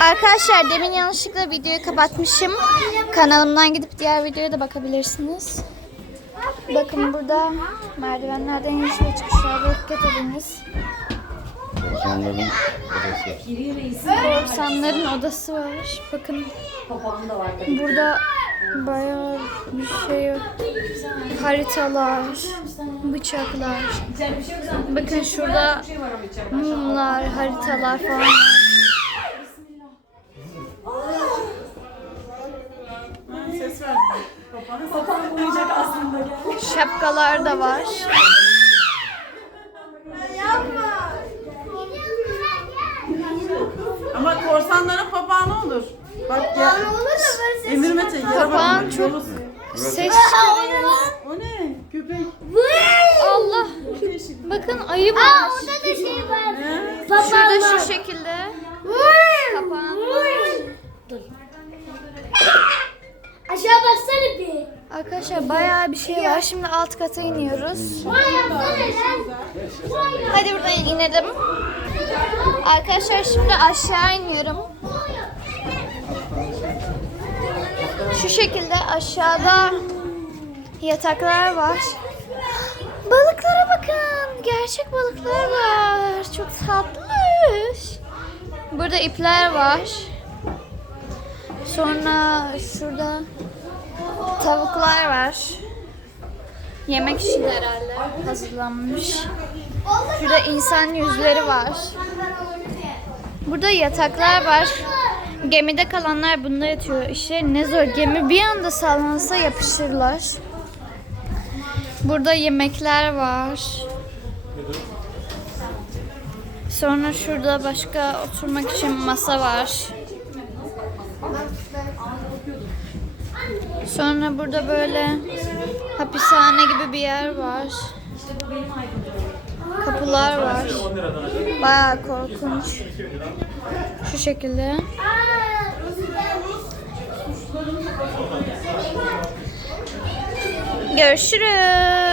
Arkadaşlar demin yanlışlıkla videoyu kapatmışım. Kanalımdan gidip diğer videoya da bakabilirsiniz. Bakın burada merdivenlerden yüzüne çıkışlarda dikkat ediniz. Korsanların odası. Korsanların odası var. Bakın burada bayağı bir şey. Haritalar, bıçaklar. Bakın şurada mumlar, haritalar falan. Papağan. Uyuyacak aslında gel. Şapkalar da var. Ama korsanların papağanı olur. Bak gel. Emir Mete yere Papağan çok ses çıkarıyor. O ne? Köpek. Allah. Bakın ayı var. Orada da şey var. Ne? Şurada şu şekilde. Arkadaşlar bayağı bir şey var. Şimdi alt kata iniyoruz. Hadi buradan inelim. Arkadaşlar şimdi aşağı iniyorum. Şu şekilde aşağıda yataklar var. Balıklara bakın. Gerçek balıklar var. Çok tatlış. Burada ipler var. Sonra şurada tavuklar var. Yemek için herhalde hazırlanmış. Şurada insan yüzleri var. Burada yataklar var. Gemide kalanlar bunda yatıyor. İşte ne zor gemi bir anda sallansa yapışırlar. Burada yemekler var. Sonra şurada başka oturmak için masa var. Sonra burada böyle hapishane gibi bir yer var. Kapılar var. Bayağı korkunç. Şu şekilde. Görüşürüz.